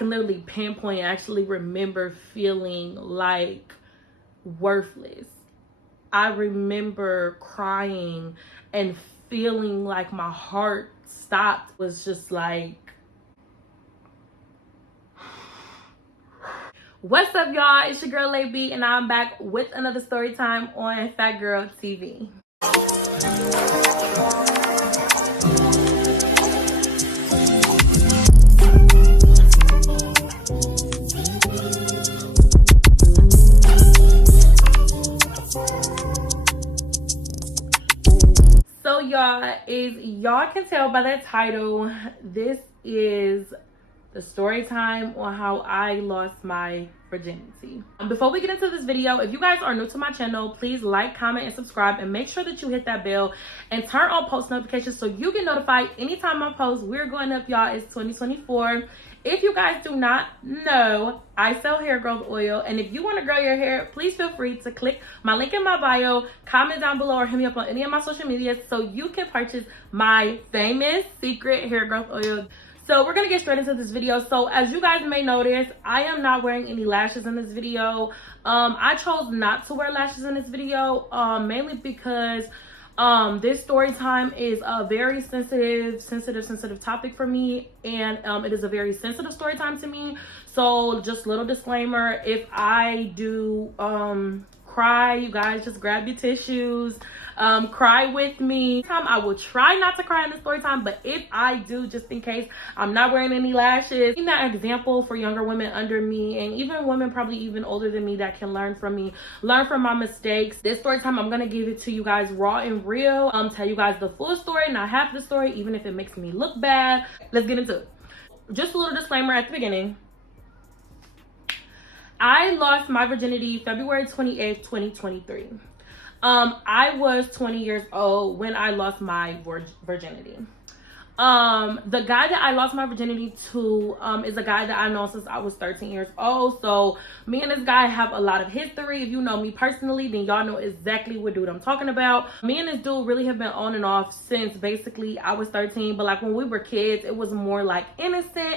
can literally pinpoint, actually remember feeling like worthless. I remember crying and feeling like my heart stopped. It was just like, what's up, y'all? It's your girl LAYB, and I'm back with another story time on Fat Girl TV. So y'all can tell by that title, this is the story time on how I lost my virginity. Before we get into this video, if you guys are new to my channel, please like, comment, and subscribe, and make sure that you hit that bell and turn on post notifications so you get notified anytime I post. We're going up, y'all. It's 2024. If you guys do not know, I sell hair growth oil, and if you want to grow your hair, please feel free to click my link in my bio, comment down below, or hit me up on any of my social medias so you can purchase my famous secret hair growth oil. So we're gonna get straight into this video. So as you guys may notice, I am not wearing any lashes in this video. I chose not to wear lashes in this video, mainly because this story time is a very sensitive topic for me, and it is a very sensitive story time to me. So just little disclaimer, if I do cry, you guys just grab your tissues, cry with me. I will try not to cry in the story time, but if I do, just in case, I'm not wearing any lashes. Being that example for younger women under me, and even women probably even older than me that can learn from me, learn from my mistakes. This story time, I'm gonna give it to you guys raw and real, tell you guys the full story, not half the story, even if it makes me look bad. Let's get into it. Just a little disclaimer at the beginning. I lost my virginity February 28th, 2023. I was 20 years old when I lost my virginity. The guy that I lost my virginity to is a guy that I've known since I was 13 years old. So me and this guy have a lot of history. If you know me personally, then y'all know exactly what dude I'm talking about. Me and this dude really have been on and off since basically I was 13. But like when we were kids, it was more like innocent.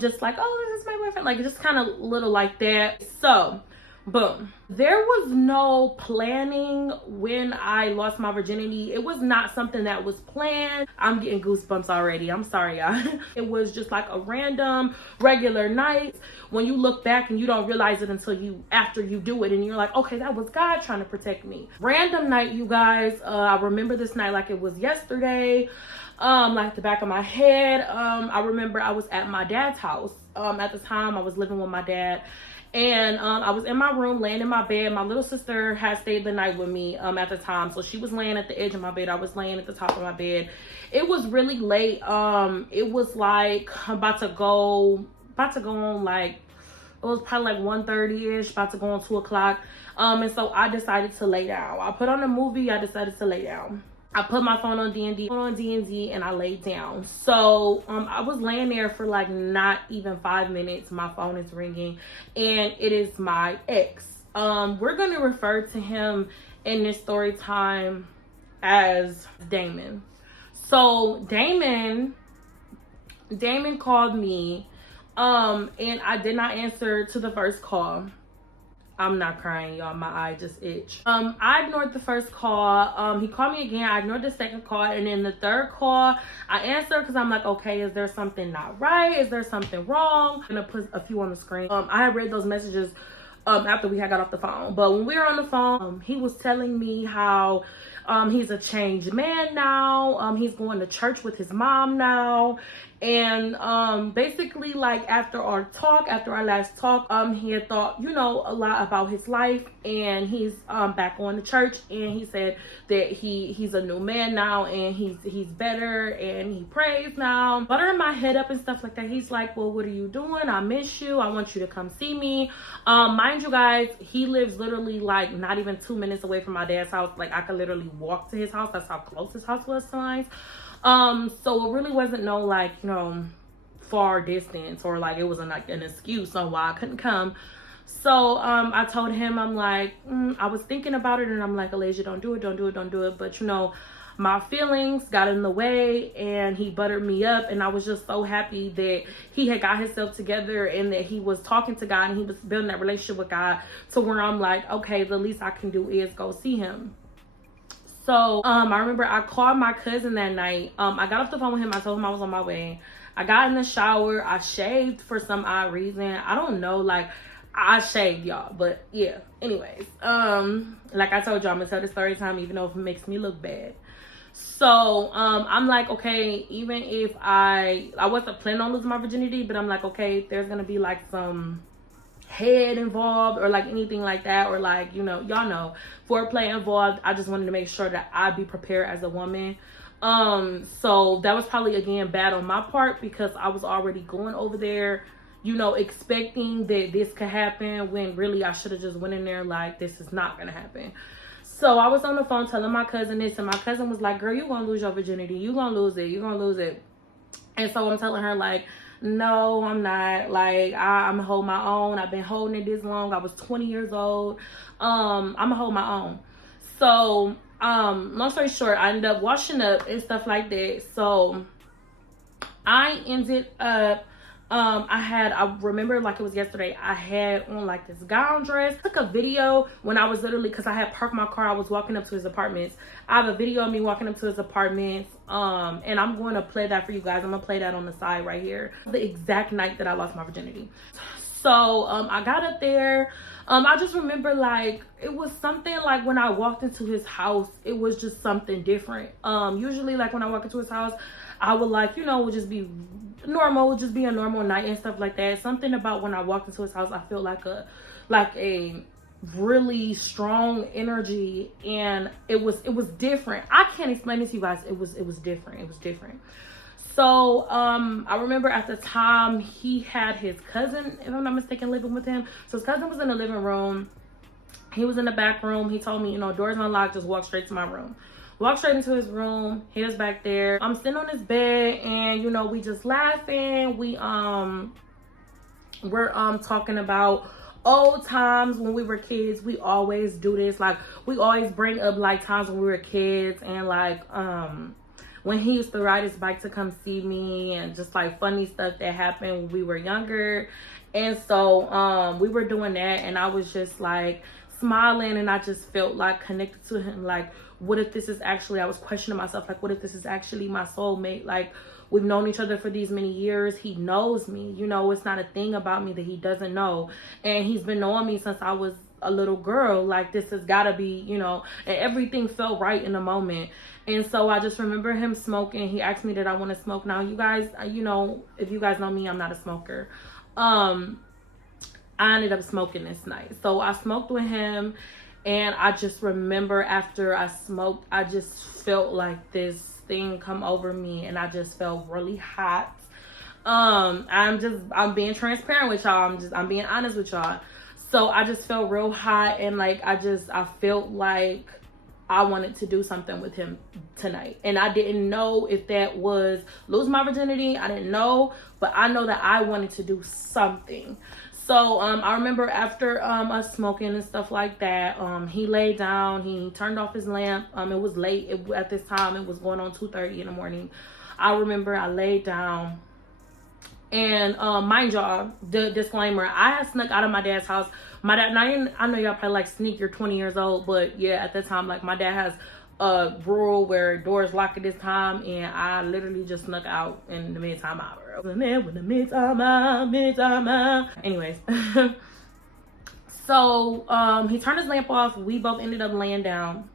Just like, oh, this is my boyfriend, like just kind of little like that. So boom, there was no planning when I lost my virginity. It was not something that was planned. I'm getting goosebumps already, I'm sorry, y'all. It was just like a random regular night. When you look back and you don't realize it until after you do it, and you're like, okay, that was God trying to protect me. Random night, you guys. I remember this night like it was yesterday. Like the back of my head. I remember I was at my dad's house. At the time I was living with my dad, and I was in my room laying in my bed. My little sister had stayed the night with me at the time, so she was laying at the edge of my bed. I was laying at the top of my bed. It was really late. It was like about to go on, like it was probably like 1:30ish, about to go on 2 o'clock. And so I decided to lay down. I put on a movie. I decided to lay down. I put my phone on D&D, and I laid down. So I was laying there for like not even 5 minutes. My phone is ringing, and it is my ex. We're going to refer to him in this story time as Damon. So Damon called me, and I did not answer to the first call. I'm not crying, y'all. My eye just itched. I ignored the first call. He called me again. I ignored the second call. And then the third call, I answered because I'm like, okay, is there something not right? Is there something wrong? I'm gonna put a few on the screen. I had read those messages after we had got off the phone. But when we were on the phone, he was telling me how he's a changed man now. He's going to church with his mom now. And basically, like after our last talk, he had thought, you know, a lot about his life, and he's back going to church, and he said that he's a new man now, and he's better, and he prays now. Buttering my head up and stuff like that. He's like, well, what are you doing? I miss you. I want you to come see me. Mind you guys, he lives literally like not even 2 minutes away from my dad's house. Like I could literally walk to his house. That's how close his house was to mine. So it really wasn't no like, you know, far distance, or like it was like an excuse on why I couldn't come. So I told him, I'm like, I was thinking about it, and I'm like, Elijah, don't do it. But you know, my feelings got in the way and he buttered me up, and I was just so happy that he had got himself together and that he was talking to God and he was building that relationship with God, to where I'm like, okay, the least I can do is go see him. So I remember I called my cousin that night. I got off the phone with him. I told him I was on my way. I got in the shower. I shaved for some odd reason. I don't know, like, I shaved, y'all, but yeah. Anyways, like I told y'all, I'm gonna tell the story time even though it makes me look bad. So I'm like, okay, even if I wasn't planning on losing my virginity, but I'm like, okay, there's gonna be like some head involved or like anything like that, or like, you know, y'all know, foreplay involved, I just wanted to make sure that I'd be prepared as a woman. So that was probably, again, bad on my part, because I was already going over there, you know, expecting that this could happen, when really I should have just went in there like, this is not gonna happen. So I was on the phone telling my cousin this, and my cousin was like, girl, you gonna lose your virginity, you gonna lose it, you gonna lose it. And so I'm telling her like, no, I'm not. Like, I'm gonna hold my own. I've been holding it this long. I was 20 years old. I'm gonna hold my own. So long story short, I ended up washing up and stuff like that. So I ended up I remember like it was yesterday, I had on like this gown dress. I took a video when I was literally, because I had parked my car, I was walking up to his apartments. I have a video of me walking up to his apartments, and I'm going to play that for you guys. I'm gonna play that on the side right here, the exact night that I lost my virginity. So I got up there. I just remember like it was something, like when I walked into his house, it was just something different. Usually like when I walk into his house, I would like, you know, would just be normal, would just be a normal night and stuff like that. Something about when I walked into his house, I feel like a really strong energy, and it was different. I can't explain this to you guys. It was different. It was different. So I remember at the time he had his cousin, if I'm not mistaken, living with him. So his cousin was in the living room. He was in the back room. He told me, you know, doors unlocked, just walk straight to my room. Walk straight into his room. He was back there. I'm sitting on his bed, and you know, we just laughing. We're talking about old times when we were kids. We always do this. Like, we always bring up like times when we were kids, and like when he used to ride his bike to come see me, and just like funny stuff that happened when we were younger. And so we were doing that, and I was just like smiling, and I just felt like connected to him. Like, what if this is actually, I was questioning myself, like, what if this is actually my soulmate? Like, we've known each other for these many years. He knows me, you know, it's not a thing about me that he doesn't know. And he's been knowing me since I was a little girl. Like, this has got to be, you know, and everything felt right in the moment. And so I just remember him smoking. He asked me, did I want to smoke? Now, you guys, you know, if you guys know me, I'm not a smoker. I ended up smoking this night. So I smoked with him, and I just remember after I smoked, I just felt like this thing come over me, and I just felt really hot. I'm being transparent with y'all. I'm being honest with y'all. So I just felt real hot, and like I felt like I wanted to do something with him tonight. And I didn't know if that was lose my virginity. I didn't know, but I know that I wanted to do something. So I remember after us smoking and stuff like that, he laid down, he turned off his lamp. It was late at this time. It was going on 2:30 in the morning. I remember I laid down, and mind y'all, the disclaimer, I had snuck out of my dad's house. My dad, I know y'all probably like sneak, you're 20 years old, but yeah, at the time, like my dad has a rule where doors lock at this time, and I literally just snuck out in the midtime hour. I was in there with the midtime hour. Anyways, so he turned his lamp off. We both ended up laying down.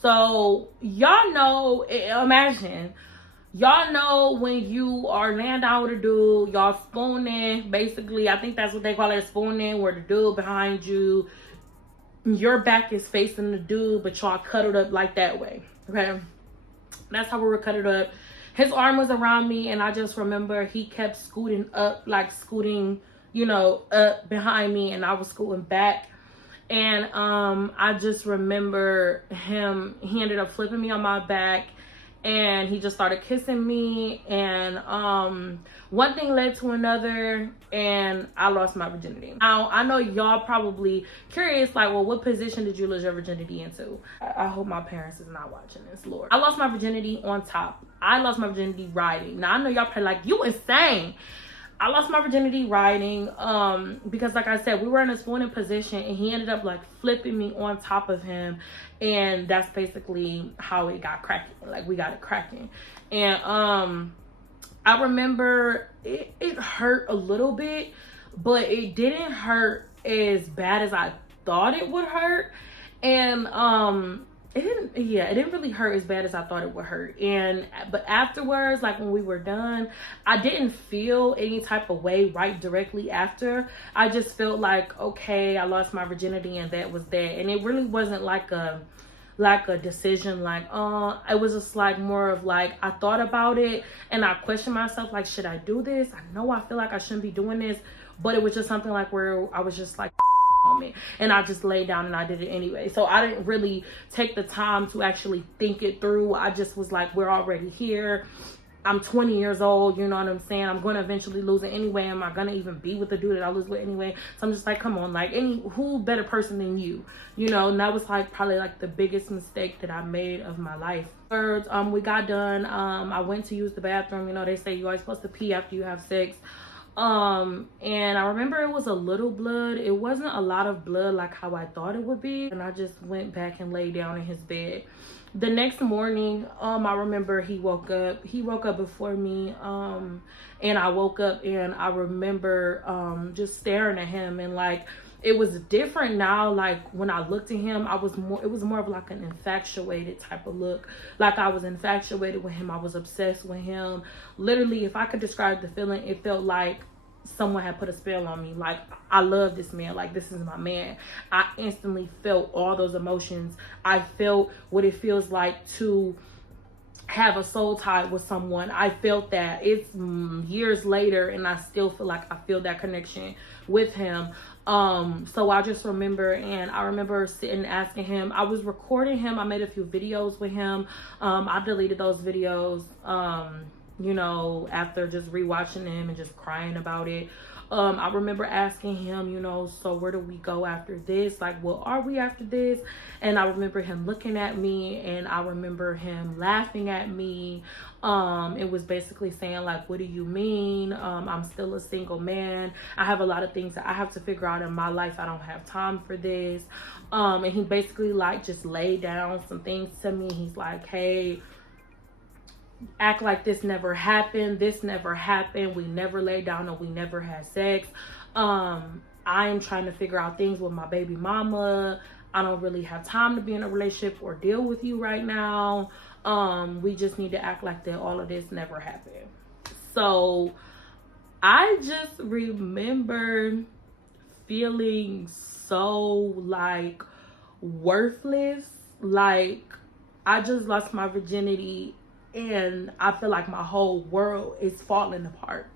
So y'all know, imagine, y'all know when you are laying down with a dude, y'all spooning, basically. I think that's what they call it, spooning, where the dude behind you, your back is facing the dude, but y'all cuddled up like that way, okay? That's how we were cuddled up. His arm was around me, and I just remember he kept scooting up, like scooting, you know, up behind me, and I was scooting back. And I just remember he ended up flipping me on my back, and he just started kissing me, and one thing led to another, and I lost my virginity. Now I know y'all probably curious, like, well, what position did you lose your virginity into? I hope my parents is not watching this, Lord. I lost my virginity on top. I lost my virginity riding. Now I know y'all probably like, you insane. I lost my virginity riding because, like I said, we were in a swooning position, and he ended up like flipping me on top of him, and that's basically how it got cracking. Like, we got it cracking. And I remember it hurt a little bit, but it didn't hurt as bad as I thought it would hurt. And it didn't really hurt as bad as I thought it would hurt. But afterwards, like when we were done, I didn't feel any type of way right directly after. I just felt like, okay, I lost my virginity, and that was that. And it really wasn't like a decision, like, it was just like more of like, I thought about it and I questioned myself, like, should I do this? I know I feel like I shouldn't be doing this, but it was just something like where I was just like, moment, and I just laid down and I did it anyway. So I didn't really take the time to actually think it through. I just was like, we're already here. I'm 20 years old, you know what I'm saying? I'm going to eventually lose it anyway. Am I going to even be with the dude that I lose with anyway? So I'm just like, come on, like, who better person than you? You know, and that was like probably like the biggest mistake that I made of my life. We got done. I went to use the bathroom. You know, they say you're always supposed to pee after you have sex. And I remember it was a little blood. It wasn't a lot of blood like how I thought it would be. And I just went back and laid down in his bed. The next morning, I remember he woke up before me. And I woke up and I remember, just staring at him, and like, it was different now. Like when I looked at him, it was more of like an infatuated type of look. Like I was infatuated with him. I was obsessed with him. Literally, if I could describe the feeling, it felt like someone had put a spell on me. Like, I love this man. Like, this is my man. I instantly felt all those emotions. I felt what it feels like to have a soul tie with someone. I felt that. It's years later, and I still feel like I feel that connection with him. So I just remember, and I remember sitting asking him. I was recording him. I made a few videos with him. I deleted those videos, you know, after just rewatching them and just crying about it. I remember asking him, you know, so where do we go after this? Like, what are we after this? And I remember him looking at me, and I remember him laughing at me. It was basically saying like, what do you mean? I'm still a single man. I have a lot of things that I have to figure out in my life. I don't have time for this. And he basically like just laid down some things to me. He's like, hey, act like this never happened. This never happened. We never laid down, and we never had sex. I'm trying to figure out things with my baby mama. I don't really have time to be in a relationship or deal with you right now. We just need to act like that all of this never happened. So I just remember feeling so like worthless. Like, I just lost my virginity, and I feel like my whole world is falling apart.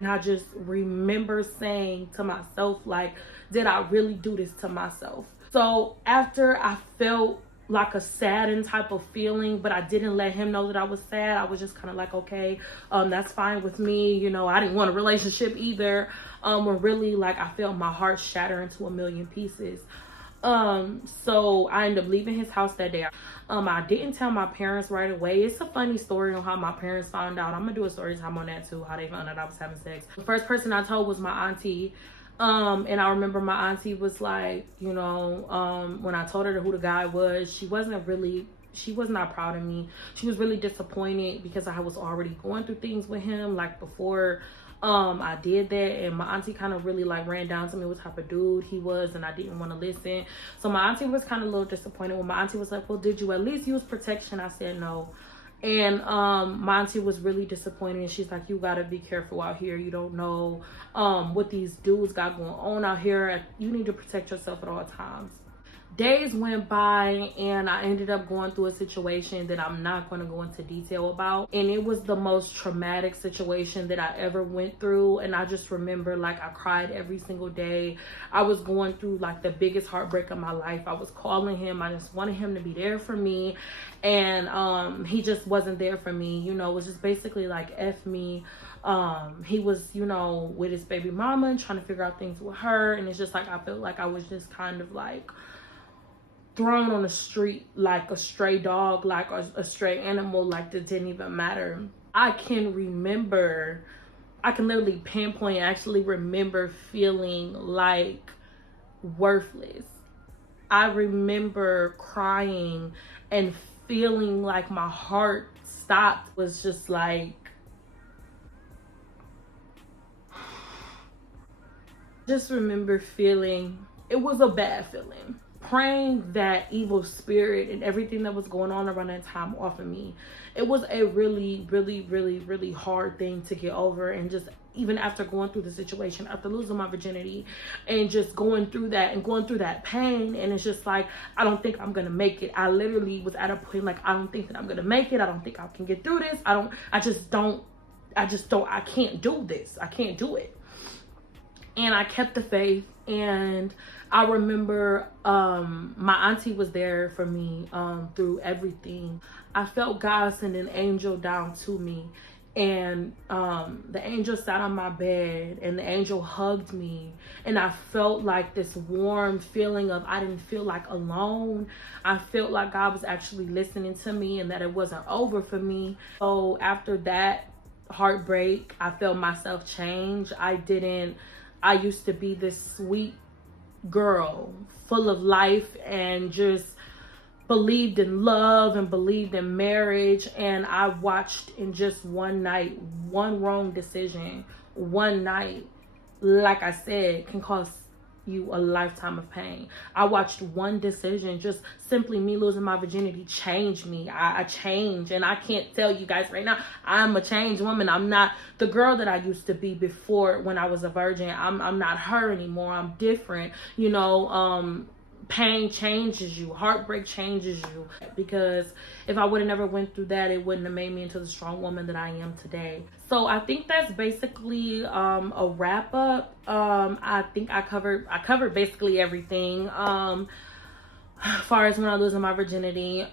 And I just remember saying to myself, like, did I really do this to myself? So after I felt like a saddened type of feeling, but I didn't let him know that I was sad. I was just kind of like, okay, that's fine with me. You know, I didn't want a relationship either. When really, like, I felt my heart shatter into a million pieces. So I ended up leaving his house that day. I didn't tell my parents right away. It's a funny story on how my parents found out. I'm gonna do a story time on that too, how they found out I was having sex. The first person I told was my auntie. And I remember my auntie was like, you know, when I told her who the guy was, she was not proud of me. She was really disappointed because I was already going through things with him, like before I did that. And my auntie kind of really like ran down to me what type of dude he was, and I didn't want to listen. So my auntie was kind of a little disappointed when my auntie was like, well, did you at least use protection? I said no. And my auntie was really disappointed. She's like, you gotta be careful out here. You don't know what these dudes got going on out here. You need to protect yourself at all times. Days went by and I ended up going through a situation that I'm not going to go into detail about. And it was the most traumatic situation that I ever went through. And I just remember, like, I cried every single day. I was going through like the biggest heartbreak of my life. I was calling him. I just wanted him to be there for me. And he just wasn't there for me. You know, it was just basically like F me. He was, you know, with his baby mama and trying to figure out things with her. And it's just like, I felt like I was just kind of like thrown on the street like a stray dog, like a stray animal, like that didn't even matter. I can literally pinpoint, actually remember feeling like worthless. I remember crying and feeling like my heart stopped. It was just like, just remember feeling, it was a bad feeling. Praying that evil spirit and everything that was going on around that time off of me. It was a really, really, really, really hard thing to get over. And just even after going through the situation, after losing my virginity and just going through that and going through that pain, and it's just like, I don't think I'm gonna make it. I literally was at a point like, I don't think that I'm gonna make it. I don't think I can get through this. I can't do this. I can't do it. And I kept the faith. And I remember my auntie was there for me through everything. I felt God send an angel down to me. And the angel sat on my bed and the angel hugged me. And I felt like this warm feeling of, I didn't feel like alone. I felt like God was actually listening to me and that it wasn't over for me. So after that heartbreak, I felt myself change. I used to be this sweet girl full of life and just believed in love and believed in marriage. And I watched in just one night, one wrong decision, one night, like I said, can cost you a lifetime of pain. I watched one decision, just simply me losing my virginity, change me. I changed, and I can't tell you guys right now, I'm a changed woman. I'm not the girl that I used to be before when I was a virgin. I'm not her anymore. I'm different. You know, pain changes you, heartbreak changes you, because if I would have never went through that, it wouldn't have made me into the strong woman that I am today. So I think that's basically a wrap up. I think I covered basically everything as far as when I losing my virginity.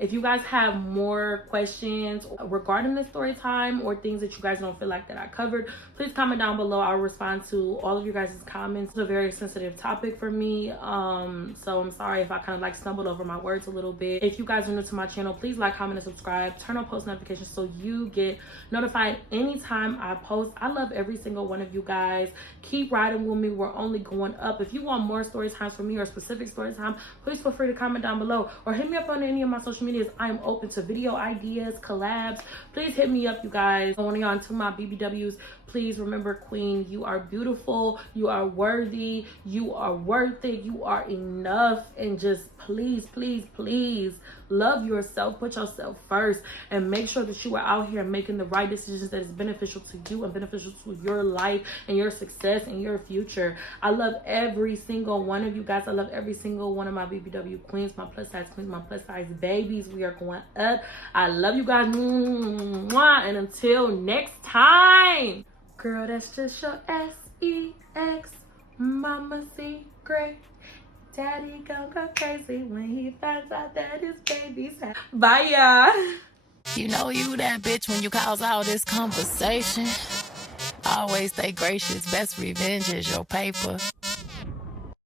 If you guys have more questions regarding this story time or things that you guys don't feel like that I covered, please comment down below. I'll respond to all of you guys' comments. It's a very sensitive topic for me, so I'm sorry if I kind of like stumbled over my words a little bit. If you guys are new to my channel, please like, comment, and subscribe. Turn on post notifications so you get notified anytime I post. I love every single one of you guys. Keep riding with me. We're only going up. If you want more story times from me or specific story time, please feel free to comment down below or hit me up on any of my social medias. I am open to video ideas, collabs. Please hit me up, you guys. Going on to my BBWs, please remember, queen, you are beautiful, you are worthy, you are worth it, you are enough. And just please, please, please love yourself, put yourself first, and make sure that you are out here making the right decisions that is beneficial to you and beneficial to your life and your success and your future. I love every single one of you guys. I love every single one of my BBW queens, my plus size queens, my plus size babies. We are going up. I love you guys. And until next time, girl, that's just your sex, mama secret. Daddy gon' go crazy when he finds out that his baby's happy. Bye, y'all. You know you that bitch when you cause all this conversation. Always stay gracious. Best revenge is your paper.